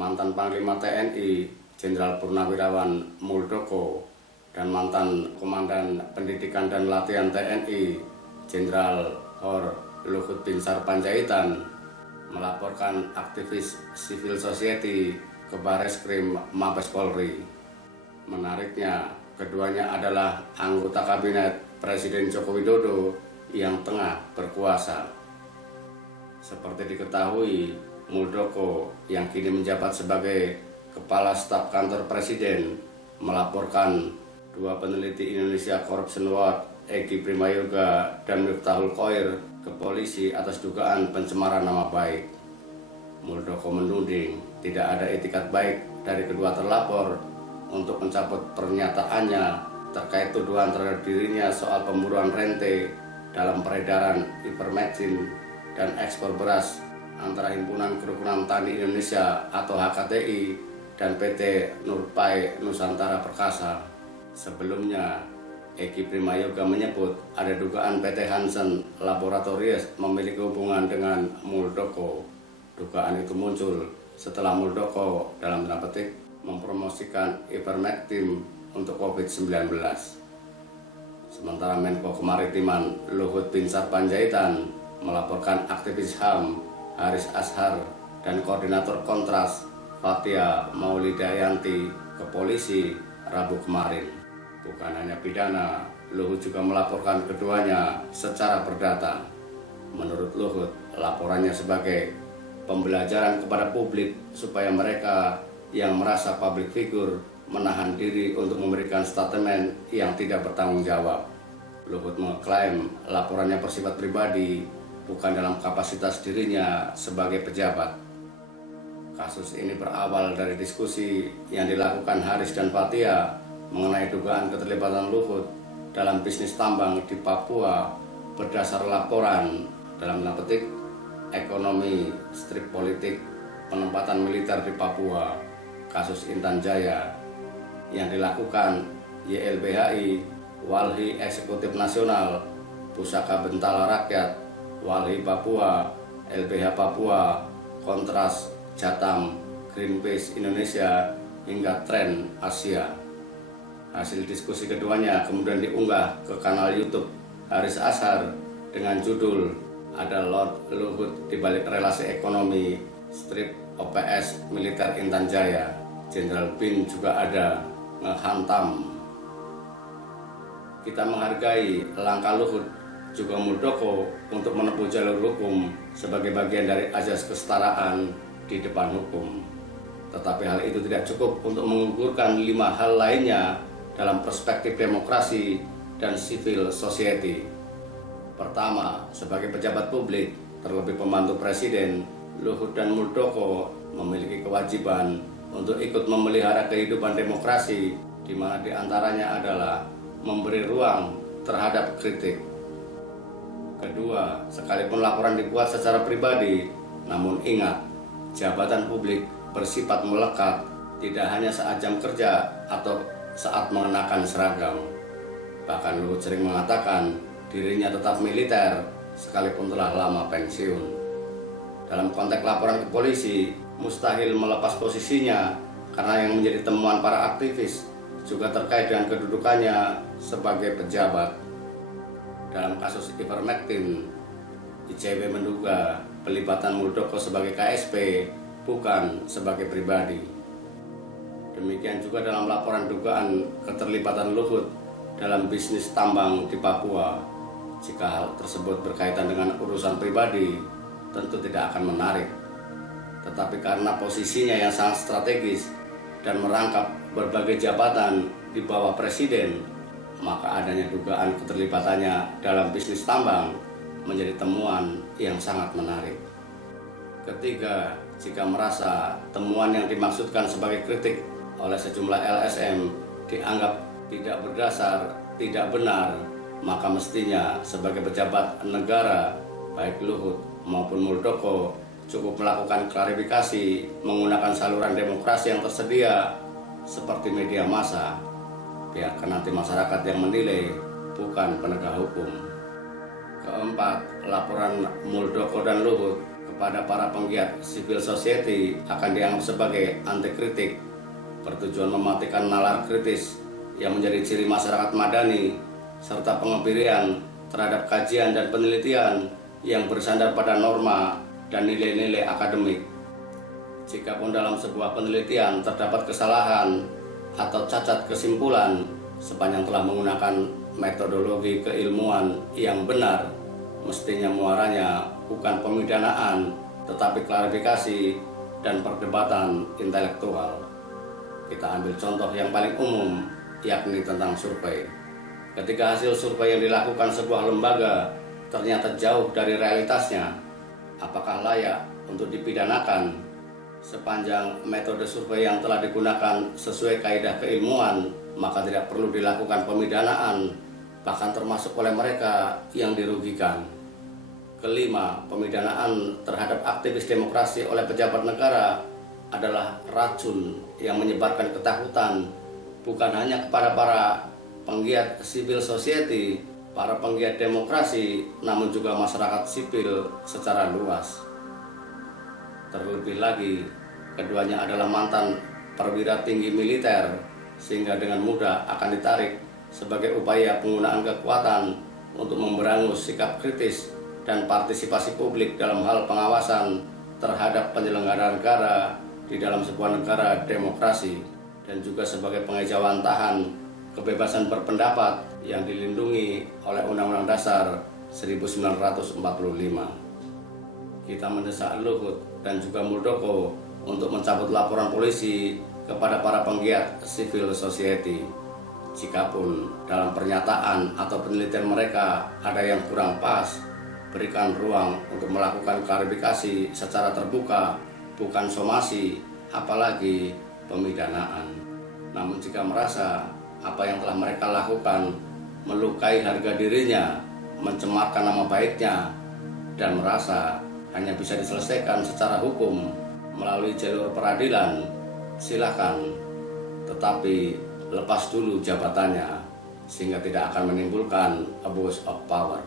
mantan Panglima TNI Jenderal Purnawirawan Muldoko dan mantan Komandan Pendidikan dan Latihan TNI Jenderal Hor Luhut Binsar Panjaitan melaporkan aktivis civil society ke Bareskrim Mabes Polri. Menariknya, keduanya adalah anggota kabinet Presiden Joko Widodo yang tengah berkuasa. Seperti diketahui, Muldoko yang kini menjabat sebagai Kepala Staf Kantor Presiden melaporkan dua peneliti Indonesia Corruption Watch, Egy Primayoga dan Miftahul Khoir, ke polisi atas dugaan pencemaran nama baik. Muldoko menuding tidak ada itikat baik dari kedua terlapor untuk mencabut pernyataannya terkait tuduhan terhadap dirinya soal pemburuan rente dalam peredaran ivermectin dan ekspor beras antara Himpunan Kerukunan Tani Indonesia atau HKTI dan PT Nurpai Nusantara Perkasa. Sebelumnya, Egy Primayoga menyebut ada dugaan PT Hansen Laboratories memiliki hubungan dengan Muldoko. Dugaan itu muncul setelah Muldoko dalam tanda petik mempromosikan ivermectin untuk COVID-19. Sementara Menko Kemaritiman Luhut Binsar Panjaitan melaporkan aktivis HAM Haris Ashar dan koordinator Kontras Fathia Maulidayanti ke polisi Rabu kemarin. Bukan hanya pidana, Luhut juga melaporkan keduanya secara perdata. Menurut Luhut, laporannya sebagai pembelajaran kepada publik supaya mereka yang merasa public figure menahan diri untuk memberikan statement yang tidak bertanggung jawab. Luhut mengklaim laporannya bersifat pribadi, bukan dalam kapasitas dirinya sebagai pejabat. Kasus ini berawal dari diskusi yang dilakukan Haris dan Fathia mengenai dugaan keterlibatan Luhut dalam bisnis tambang di Papua berdasar laporan dalam tanda petik ekonomi strip politik penempatan militer di Papua, kasus Intan Jaya, yang dilakukan YLBHI, Walhi Eksekutif Nasional, Pusaka Bentala Rakyat, Walhi Papua, LBH Papua, Kontras, Jatam, Greenpeace Indonesia, hingga Tren Asia. Hasil diskusi keduanya kemudian diunggah ke kanal YouTube Haris Ashar dengan judul "Ada Lord Luhut di balik relasi ekonomi strip OPS militer Intan Jaya. Jenderal Bin juga ada ngehantam." Kita menghargai langkah Luhut juga Muldoko untuk menempuh jalur hukum sebagai bagian dari azas kesetaraan di depan hukum. Tetapi hal itu tidak cukup untuk menggugurkan 5 hal lainnya dalam perspektif demokrasi dan civil society. Pertama, sebagai pejabat publik, terlebih pembantu presiden, Luhut dan Muldoko memiliki kewajiban untuk ikut memelihara kehidupan demokrasi, di mana diantaranya adalah memberi ruang terhadap kritik. Kedua, sekalipun laporan dibuat secara pribadi, namun ingat, jabatan publik bersifat melekat, tidak hanya saat jam kerja atau saat mengenakan seragam. Bahkan Luhut sering mengatakan dirinya tetap militer sekalipun telah lama pensiun. Dalam konteks laporan ke polisi, mustahil melepas posisinya karena yang menjadi temuan para aktivis juga terkait dengan kedudukannya sebagai pejabat. Dalam kasus ivermectin, ICW menduga pelibatan Muldoko sebagai KSP, bukan sebagai pribadi. Demikian juga dalam laporan dugaan keterlibatan Luhut dalam bisnis tambang di Papua. Jika hal tersebut berkaitan dengan urusan pribadi, tentu tidak akan menarik. Tetapi karena posisinya yang sangat strategis dan merangkap berbagai jabatan di bawah presiden, maka adanya dugaan keterlibatannya dalam bisnis tambang menjadi temuan yang sangat menarik. Ketiga, jika merasa temuan yang dimaksudkan sebagai kritik oleh sejumlah LSM dianggap tidak berdasar, tidak benar, maka mestinya sebagai pejabat negara, baik Luhut maupun Muldoko cukup melakukan klarifikasi menggunakan saluran demokrasi yang tersedia seperti media massa. Biarkan nanti masyarakat yang menilai, bukan penegak hukum. Keempat, laporan Muldoko dan Luhut ke kepada para penggiat civil society akan dianggap sebagai anti kritik, bertujuan mematikan nalar kritis yang menjadi ciri masyarakat madani, serta pengebirian terhadap kajian dan penelitian yang bersandar pada norma dan nilai-nilai akademik. Jikapun dalam sebuah penelitian terdapat kesalahan atau cacat kesimpulan, sepanjang telah menggunakan metodologi keilmuan yang benar, mestinya muaranya bukan pemidanaan, tetapi klarifikasi dan perdebatan intelektual. Kita ambil contoh yang paling umum, yakni tentang survei. Ketika hasil survei yang dilakukan sebuah lembaga ternyata jauh dari realitasnya, apakah layak untuk dipidanakan? Sepanjang metode survei yang telah digunakan sesuai kaidah keilmuan, maka tidak perlu dilakukan pemidanaan, bahkan termasuk oleh mereka yang dirugikan. Kelima, pemidanaan terhadap aktivis demokrasi oleh pejabat negara adalah racun yang menyebarkan ketakutan bukan hanya kepada para penggiat civil society, para penggiat demokrasi, namun juga masyarakat sipil secara luas. Terlebih lagi, keduanya adalah mantan perwira tinggi militer, sehingga dengan mudah akan ditarik sebagai upaya penggunaan kekuatan untuk memberangus sikap kritis dan partisipasi publik dalam hal pengawasan terhadap penyelenggara negara di dalam sebuah negara demokrasi, dan juga sebagai pengejawantahan kebebasan berpendapat yang dilindungi oleh Undang-Undang Dasar 1945. Kita mendesak Luhut dan juga Muldoko untuk mencabut laporan polisi kepada para penggiat civil society. Jikapun dalam pernyataan atau penelitian mereka ada yang kurang pas, berikan ruang untuk melakukan klarifikasi secara terbuka, bukan somasi, apalagi pemidanaan. Namun jika merasa apa yang telah mereka lakukan melukai harga dirinya, mencemarkan nama baiknya, dan merasa hanya bisa diselesaikan secara hukum melalui jalur peradilan, silakan. Tetapi lepas dulu jabatannya, sehingga tidak akan menimbulkan abuse of power.